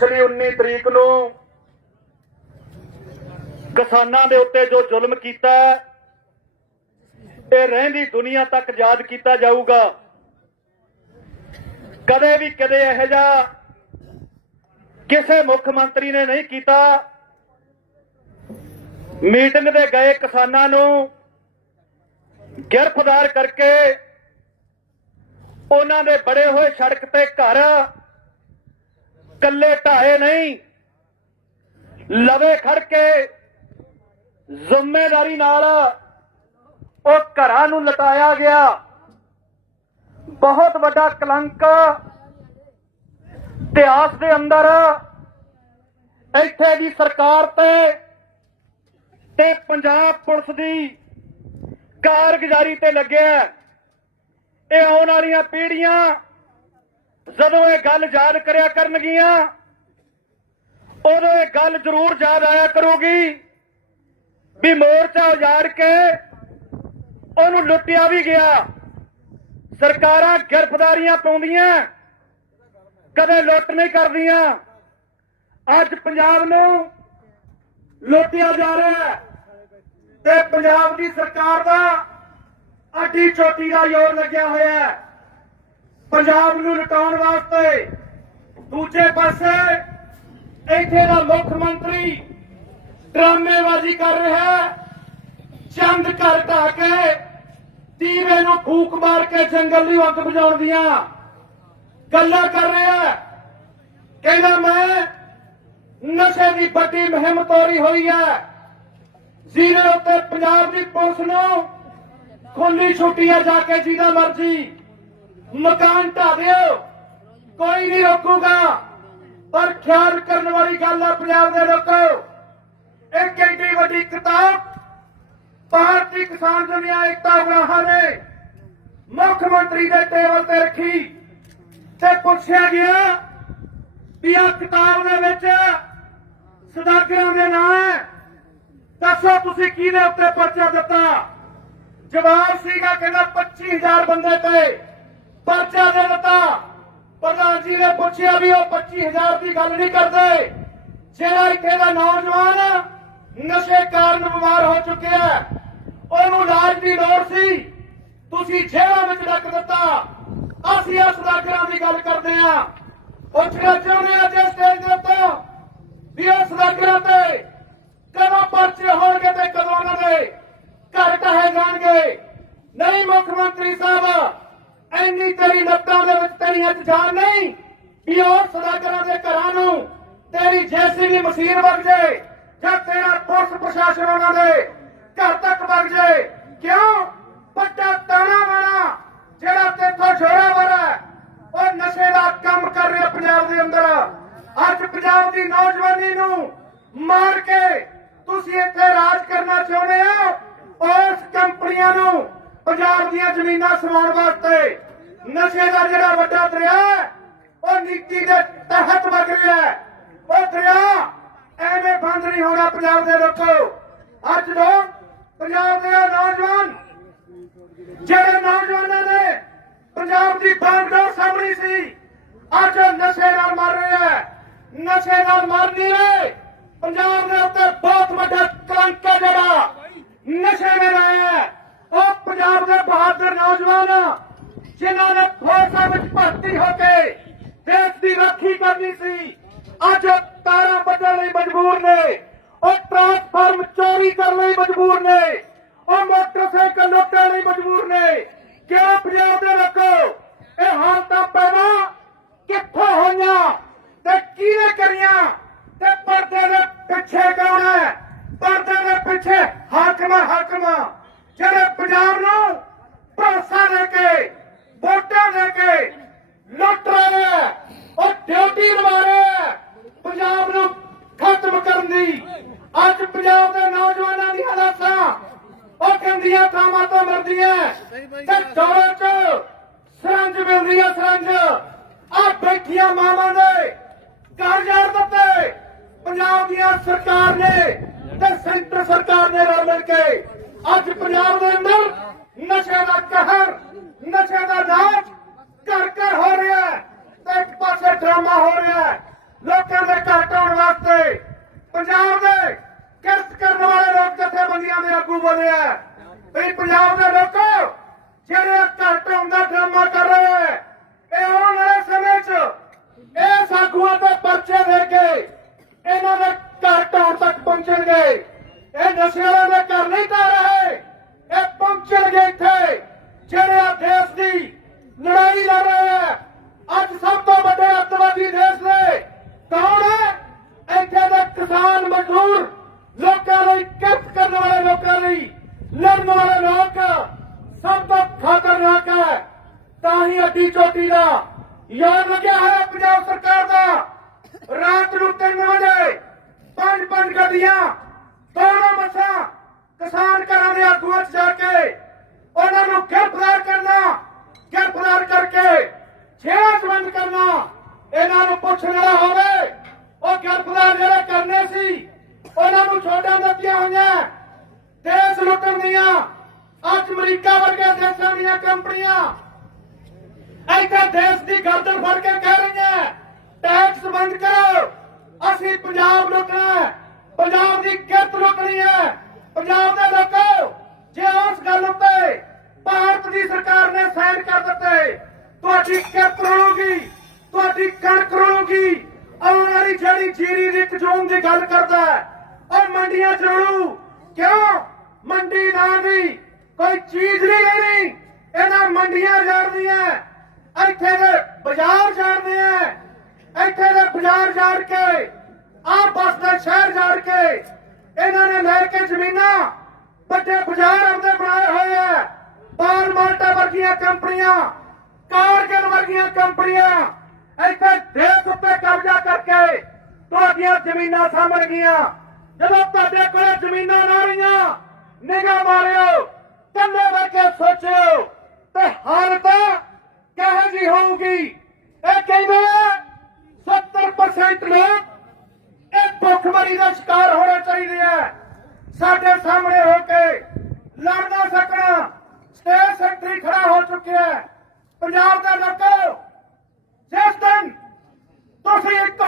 ਪਿਛਲੀ 19 ਤਰੀਕ ਨੂੰ ਕਿਸਾਨਾਂ ਦੇ ਉੱਤੇ ਜੋ ਜ਼ੁਲਮ ਕੀਤਾ ਇਹ ਰਹਿੰਦੀ ਦੁਨੀਆ ਤੱਕ ਯਾਦ ਕੀਤਾ ਜਾਊਗਾ। ਕਦੇ ਵੀ ਕਦੇ ਇਹੋ ਜਿਹਾ ਕਿਸੇ ਮੁੱਖ ਮੰਤਰੀ ਨੇ ਨਹੀਂ ਕੀਤਾ। ਮੀਟਿੰਗ ਦੇ ਗਏ ਕਿਸਾਨਾਂ ਨੂੰ ਗ੍ਰਿਫਤਾਰ ਕਰਕੇ ਉਹਨਾਂ ਦੇ ਬੜੇ ਹੋਏ ਸੜਕ ਤੇ ਘਰ ਕੱਲੇ ਢਾਏ ਨਹੀਂ। ਲਵੇ ਖੜ ਕੇ ਜ਼ਿੰਮੇਵਾਰੀ ਨਾਲ ਉਹ ਘਰਾਂ ਨੂੰ ਲਟਾਇਆ ਗਿਆ। ਬਹੁਤ ਵੱਡਾ ਕਲੰਕ ਇਤਿਹਾਸ ਦੇ ਅੰਦਰ ਇੱਥੇ ਦੀ ਸਰਕਾਰ ਤੇ ਤੇ ਪੰਜਾਬ ਪੁਲਿਸ ਦੀ ਕਾਰਗੁਜ਼ਾਰੀ ਤੇ ਲੱਗਿਆ। ਇਹ ਆਉਣ ਵਾਲੀਆਂ ਪੀੜ੍ਹੀਆਂ ਜਦੋਂ ਇਹ ਗੱਲ ਯਾਦ ਕਰਿਆ ਕਰਨਗੀਆਂ, ਉਦੋਂ ਇਹ ਗੱਲ ਜ਼ਰੂਰ ਯਾਦ ਆਇਆ ਕਰੂਗੀ ਵੀ ਮੋਰਚਾ ਉਜਾੜ ਕੇ ਉਹਨੂੰ ਲੁੱਟਿਆ ਵੀ ਗਿਆ। ਸਰਕਾਰਾਂ ਗ੍ਰਿਫਤਾਰੀਆਂ ਪਾਉਂਦੀਆਂ, ਕਦੇ ਲੁੱਟ ਨਹੀਂ ਕਰਦੀਆਂ। ਅੱਜ ਪੰਜਾਬ ਨੂੰ ਲੁੱਟਿਆ ਜਾ ਰਿਹਾ ਤੇ ਪੰਜਾਬ ਦੀ ਸਰਕਾਰ ਦਾ ਅੱਡੀ ਚੋਟੀ ਦਾ ਜ਼ੋਰ ਲੱਗਿਆ ਹੋਇਆ ਹੈ। ਪੰਜਾਬ ਨੂੰ ਲੁਟਾਉਣ ਵਾਸਤੇ ਦੂਜੇ ਪਾਸੇ ਇੱਥੇ ਦਾ ਮੁੱਖ ਮੰਤਰੀ ਡਰਾਮੇਬਾਜ਼ੀ ਕਰ ਰਿਹਾ ਚੰਦ ਘਰ ਢਾ ਕੇ ਦੀਵੇ ਨੂੰ ਫੂਕ ਮਾਰ ਕੇ ਜੰਗਲ ਦੀ ਅੱਗ ਬੁਝਾਉਣ ਦੀਆਂ ਗੱਲਾਂ ਕਰ ਰਿਹਾ ਕਹਿੰਦਾ ਮੈਂ ਨਸ਼ੇ ਦੀ ਵੱਡੀ ਮੁਹਿੰਮ ਤੋਰੀ ਹੋਈ ਹੈ। ਜੀਰੇ ਉੱਤੇ ਪੰਜਾਬ ਦੀ ਪੁਲਿਸ ਨੂੰ ਖੁੱਲੀ ਛੁੱਟੀਆਂ ਜਾ ਕੇ ਜਿਹਦਾ ਮਰਜ਼ੀ ਮਕਾਨ ਢਾ ਦਿਓ ਕੋਈ ਨਹੀਂ ਰੋਕੂਗਾ। ਪਰ ਖਿਆਲ ਕਰਨ ਵਾਲੀ ਗੱਲ ਹੈ ਪੰਜਾਬ ਦੇ ਲੋਕੋ। ਇਹ ਕਿੰਨੀ ਵੱਡੀ ਕਿਤਾਬ ਭਾਰਤੀ ਕਿਸਾਨ ਦੁਨੀਆ ਏਕਤਾ ਗੁਨਾਹਾਂ ਨੇ ਮੁੱਖ ਮੰਤਰੀ ਦੇ ਟੇਬਲ ਤੇ ਰੱਖੀ ਤੇ ਪੁੱਛਿਆ ਗਿਆ ਵੀ ਆ ਕਿਤਾਬ ਦੇ ਵਿੱਚ ਸਦਾਗਰਾਂ ਦੇ ਨਾਂ ਹੈ। ਦੱਸੋ ਤੁਸੀਂ ਕਿਹਦੇ ਉੱਤੇ ਪਰਚਾ ਦਿੱਤਾ? ਜਵਾਬ ਸੀਗਾ ਕਹਿੰਦਾ 25000 ਬੰਦੇ ਤੇ। ਪਰਚਾ ਦੇ ਦਿੱਤਾ। ਪ੍ਰਧਾਨ ਜੀ ਨੇ ਪੁੱਛਿਆ ਵੀ ਉਹ 25000 ਦੀ ਗੱਲ ਨਹੀਂ ਕਰਦੇ। ਜਿਹੜਾ ਇੱਥੇ ਦਾ ਨੌਜਵਾਨ ਨਸ਼ੇ ਕਾਰਨ ਬਿਮਾਰ ਹੋ ਚੁੱਕਿਆ ਉਹਨੂੰ ਇਲਾਜ ਦੀ ਲੋੜ ਸੀ। ਤੁਸੀਂ ਜੇਲ੍ਹਾਂ ਵਿੱਚ ਰੱਖ ਦਿੱਤਾ। ਅਸੀਂ ਇਸ ਸਦਾਗਰਾਂ ਦੀ ਗੱਲ ਕਰਦੇ ਹਾਂ। ਪੁੱਛਣਾ ਚਾਹੁੰਦੇ ਹਾਂ ਜੇ ਸਟੇਜ ਦੇ ਉੱਤੇ ਵੀ ਉਹ ਸਦਾਗਰਾਂ ਤੇ ਕਦੋਂ ਪਰਚੇ ਹੋਣਗੇ ਤੇ ਕਦੋਂ ਉਹਨਾਂ ਦੇ ਘਰ ਢਾਹੇ ਜਾਣਗੇ। ਨਹੀਂ, ਮੁੱਖ ਮੰਤਰੀ ਸਾਹਿਬ ਐਨੀ ਤੇਰੀ ਲੱਤਾਂ ਦੇ ਵਿੱਚ ਤੇਰੀਆਂ ਚ ਜਾਨ ਨਹੀਂ ਵੀ ਉਹ ਸਦਾਗਰਾਂ ਦੇ ਘਰਾਂ ਨੂੰ ਤੇਰੀ ਜੈਸੀ ਮਸੀਰ ਵਗ ਜਾਏ ਜਾਂ ਤੇਰਾ ਪੁਲਿਸ ਪ੍ਰਸ਼ਾਸਨ ਉਹਨਾਂ ਦੇ ਘਰ ਤੱਕ ਵਗ ਜਾਏ ਕਿਉਂ? ਪੱਟਾ ਤਾਣਾ ਵਾਲਾ, ਜਿਹੜਾ ਤੇਥੋਂ ਛੋੜਾ ਵਰਾ ਉਹ ਨਸ਼ੇ ਦਾ ਕੰਮ ਕਰ ਰਿਹਾ ਪੰਜਾਬ ਦੇ ਅੰਦਰ। ਅੱਜ ਪੰਜਾਬ ਦੀ ਨੌਜਵਾਨੀ ਨੂੰ ਮਾਰ ਕੇ ਤੁਸੀਂ ਇੱਥੇ ਰਾਜ ਕਰਨਾ ਚਾਹੁੰਦੇ ਹੋ? ਉਸ ਕੰਪਨੀਆਂ ਨੂੰ ਪੰਜਾਬ ਦੀਆਂ ਜ਼ਮੀਨਾਂ ਸਮਾਉਣ ਵਾਸਤੇ ਨਸ਼ੇ ਦਾ ਜਿਹੜਾ ਵੱਡਾ ਦਰਿਆ ਉਹ ਨੀਤੀ ਦੇ ਤਹਿਤ ਵਗ ਰਿਹਾ ਉਹ ਦਰਿਆ ਐਵੇਂ ਬੰਦ ਨਹੀਂ ਹੋਣਾ ਪੰਜਾਬ ਦੇ ਲੋਕੋ। ਅੱਜ ਲੋਕ ਪੰਜਾਬ ਦੇ ਨੌਜਵਾਨ, ਜਿਹੜੇ ਨੌਜਵਾਨਾਂ ਨੇ ਪੰਜਾਬ ਦੀ ਬਾਗਡੋਰ ਸਾਹਮਣੀ ਸੀ, ਅੱਜ ਨਸ਼ੇ ਨਾਲ ਮਰ ਰਿਹਾ ਹੈ। ਨਸ਼ੇ ਨਾਲ ਮਰ ਨਹੀਂ ਪੰਜਾਬ ਦੇ ਉੱਤੇ ਬਹੁਤ ਵੱਡਾ ਕਲੰਕ ਹੈ ਜਿਹੜਾ। ਨਸ਼ੇ ਨੇ ਲਾਇਆ। ਪੰਜਾਬ ਦੇ ਬਹਾਦਰ ਨੌਜਵਾਨ ਜਿਨ੍ਹਾਂ ਨੇ ਫੌਜਾਂ ਵਿੱਚ ਭਰਤੀ ਹੋ ਕੇ ਦੇਸ਼ ਦੀ ਰੱਖੀ ਕਰਨੀ ਸੀ, ਅੱਜ ਤਾਰਾਂ ਵੱਢਣ ਲਈ ਮਜਬੂਰ ਨੇ, ਉਹ ਟਰਾਂਸਫਾਰਮ ਚੋਰੀ ਕਰਨ ਲਈ ਮਜਬੂਰ ਨੇ, ਉਹ ਮੋਟਰਸਾਈਕਲ ਲੁੱਟਣ ਲਈ ਮਜਬੂਰ ਨੇ। ਕਿਉਂ ਪੰਜਾਬ ਦੇ ਲੋਕੋ, ਇਹ ਹਾਲਤਾਂ ਪੈਦਾ ਕਿੱਥੋਂ ਹੋਈਆਂ ਤੇ ਕਿਹਨੇ ਕਰੀਆਂ? ਤੇ ਪਰਦੇ ਦੇ ਪਿੱਛੇ ਕੌਣ ਹੈ? ਪਰਦੇ ਦੇ ਪਿੱਛੇ ਹਾਕਮ ਹਾਕਮ। ਜਿਹੜੇ ਪੰਜਾਬ ਨੂੰ ਭਰੋਸਾ ਦੇ ਕੇ, ਵੋਟਾਂ ਦੇ ਕੇ ਲੁੱਟ ਰਹੇ ਹੈ ਉਹ ਡਿਊਟੀ ਨਿਭਾ ਰਹੇ ਹੈ ਪੰਜਾਬ ਨੂੰ ਖਤਮ ਕਰਨ ਦੀ। ਅੱਜ ਪੰਜਾਬ ਦੇ ਨੌਜਵਾਨਾਂ ਦੀ ਹਾਲਾਤਾਂ, ਉਹ ਕਹਿੰਦੀਆਂ ਥਾਵਾਂ ਤੋਂ ਮਰਦੀਆਂ ਤੇ ਦੌਰੇ ਚ ਸਰੰਜ ਮਿਲਦੀ ਆ ਸਰੰਜ ਆ ਬੈਠੀਆਂ ਮਾਵਾਂ ਦੇ ਘਰ ਜਾੜ ਦਿੱਤੇ। ਪੰਜਾਬ ਦੀਆਂ ਸਰਕਾਰ ਨੇ ਤੇ ਸੈਂਟਰ ਸਰਕਾਰ ਨੇ ਰਲ ਮਿਲ ਕੇ ਅੱਜ ਪੰਜਾਬ ਦੇ ਅੰਦਰ ਨਸ਼ੇ ਦਾ ਕਹਿਰ ਨਸ਼ੇ ਦਾ ਨਾਚ ਘਰ ਘਰ ਹੋ ਰਿਹਾ ਹੈ ਤੇ ਇੱਕ ਪਾਸੇ ਡਰਾਮਾ ਹੋ ਰਿਹਾ ਹੈ। ਲੋਕਾਂ ਦੇ ਘਰ ਟਾਉਣ ਵਾਸਤੇ ਪੰਜਾਬ ਦੇ ਕਿਰਤ ਕਰਨ ਵਾਲੇ ਲੋਕ ਜਥੇਬੰਦੀਆਂ ਦੇ ਆਗੂ ਬੋਲੇ ਆ। ਵੀ ਪੰਜਾਬ ਦੇ ਲੋਕ, ਜਿਹੜੇ ਘਰ ਟਾਉਣ ਦਾ ਡਰਾਮਾ ਕਰ ਰਹੇ ਹੈ ਇਹ ਆਉਣ ਵਾਲੇ ਸਮੇਂ 'ਚ ਇਹ ਸਾਗੂਆਂ ਤੇ ਪਰਚੇ ਦੇ ਕੇ ਇਹਨਾਂ ਦੇ ਘਰ ਟਾਉਣ ਤੱਕ ਪਹੁੰਚਣਗੇ। ਇਹ ਨਸ਼ੇ ਵਾਲਿਆਂ ਦੇ ਘਰ ਨਹੀਂ ਤਾਂ ਰਹੇ। ਇਹ ਪਹੁੰਚਣਗੇ ਇੱਥੇ, ਜਿਹੜੇ ਆ ਦੇਸ਼ ਦੀ ਲੜਾਈ ਲੜ ਰਹੇ ਆ। ਅੱਜ ਸਭ ਤੋਂ ਵੱਡੇ ਜੇਲ੍ਹ ਕਰਨਾ। ਇਹਨਾਂ ਨੂੰ ਪੁੱਛਣ ਵਾਲਾ ਹੋਵੇ। ਉਹ ਗ੍ਰਿਫਤਾਰ ਜਿਹੜੇ ਕਰਨੇ ਸੀ, ਉਹਨਾਂ ਨੂੰ ਛੋਟਾਂ ਦਿੱਤੀਆਂ ਹੋਈਆਂ। ਦੇਸ਼ ਲੁੱਟਣ ਦੀਆਂ, ਅੱਜ ਅਮਰੀਕਾ ਵਰਗੇ ਦੇਸ਼ਾਂ ਦੀਆਂ ਕੰਪਨੀਆਂ। ਇੱਥੇ ਦੇਸ਼ ਦੀ ਗਰਦਨ ਫੜ ਕੇ ਕਹਿ ਰਹੀਆਂ ਟੈਕਸ ਬੰਦ ਕਰੋ। ਅਸੀਂ ਪੰਜਾਬ ਲੁੱਟਣਾ ਪੰਜਾਬ ਦੀ ਕਿਰਤ ਲੁੱਟਣੀ ਹੈ। ਪੰਜਾਬ ਦੇ ਲੋਕੋ, ਜੇ ਉਸ ਗੱਲ ਉੱਤੇ ਭਾਰਤ ਦੀ ਸਰਕਾਰ ਨੇ ਸਾਈਨ ਕਰ ਦਿੱਤੇ ਤੁਹਾਡੀ ਕਿਰਤ ਰੋਲੂਗੀ, ਤੁਹਾਡੀ ਕਣਕ ਰੋਲੂਗੀ। ਆਉਣ ਵਾਲੀ ਜਿਹੜੀ ਜੀਰੀ ਦੀ ਕਜੂਮ ਦੀ ਗੱਲ ਕਰਦਾ ਹੈ, ਉਹ ਮੰਡੀਆਂ ਚ ਰੋਲੂ। ਕਿਉਂ? ਮੰਡੀ ਨਾਂ ਦੀ, ਕੋਈ ਚੀਜ਼ ਨਹੀਂ ਲੈਣੀ। ਇਹਨਾਂ ਮੰਡੀਆਂ ਜਾਣਦੀਆਂ। ਇੱਥੇ ਦੇ ਬਾਜ਼ਾਰ ਜਾਣਦੇ ਆ। ਇੱਥੇ ਦੇ ਬਾਜ਼ਾਰ ਜਾਣ ਕੇ, ਆਹ ਬਸ ਦੇ ਸ਼ਹਿਰ ਜਾਣ ਕੇ, ਇਹਨਾਂ ਨੇ ਲੈ ਕੇ ਜ਼ਮੀਨਾਂ, ਵੱਡੇ ਬਾਜ਼ਾਰ ਆਪਦੇ ਬਣਾਏ ਹੋਏ ਆ। ਬਾਰ ਮਾਲਟਾ ਵਰਗੀਆਂ ਕੰਪਨੀਆਂ ਕਾਰਗਨ ਵਰਗੀਆਂ ਕੰਪਨੀਆਂ ਇੱਥੇ ਦੇਸ਼ ਉੱਤੇ ਕਬਜ਼ਾ ਕਰਕੇ ਤੁਹਾਡੀਆਂ ਜ਼ਮੀਨਾਂ ਸਾਂਭਣ ਗਈਆਂ। ਜਦੋਂ ਤੁਹਾਡੇ ਕੋਲੇ ਜ਼ਮੀਨਾਂ ਨਾ ਰਹੀਆਂ, ਨਿਗਾਹ ਮਾਰਿਓ, ਕੰਨੇ ਬੈ ਸੋਚਿਓ ਤੇ ਹਾਲਤ ਕਿਹੋ ਜੀ ਹੋਊਗੀ? ਇਹ ਕਹਿੰਦੇ ਆ 70% ਲੋਕ ਇਹ ਭੁੱਖਮਰੀ ਦਾ ਸ਼ਿਕਾਰ ਹੋਣਾ ਚਾਹੀਦੇ ਆ। ਸਾਡੇ ਸਾਹਮਣੇ ਹੋ ਕੇ ਲੜ ਸਕਣਾ ਸਟੇਟ ਸੈਕਟਰੀ ਖੜਾ ਹੋ ਚੁੱਕਿਆ। ਹੈ ਪੰਜਾਬ ਦਾ ਲੋਕੋ ਜਿਸ ਦਿਨ ਤੁਸੀਂ ਇੱਕ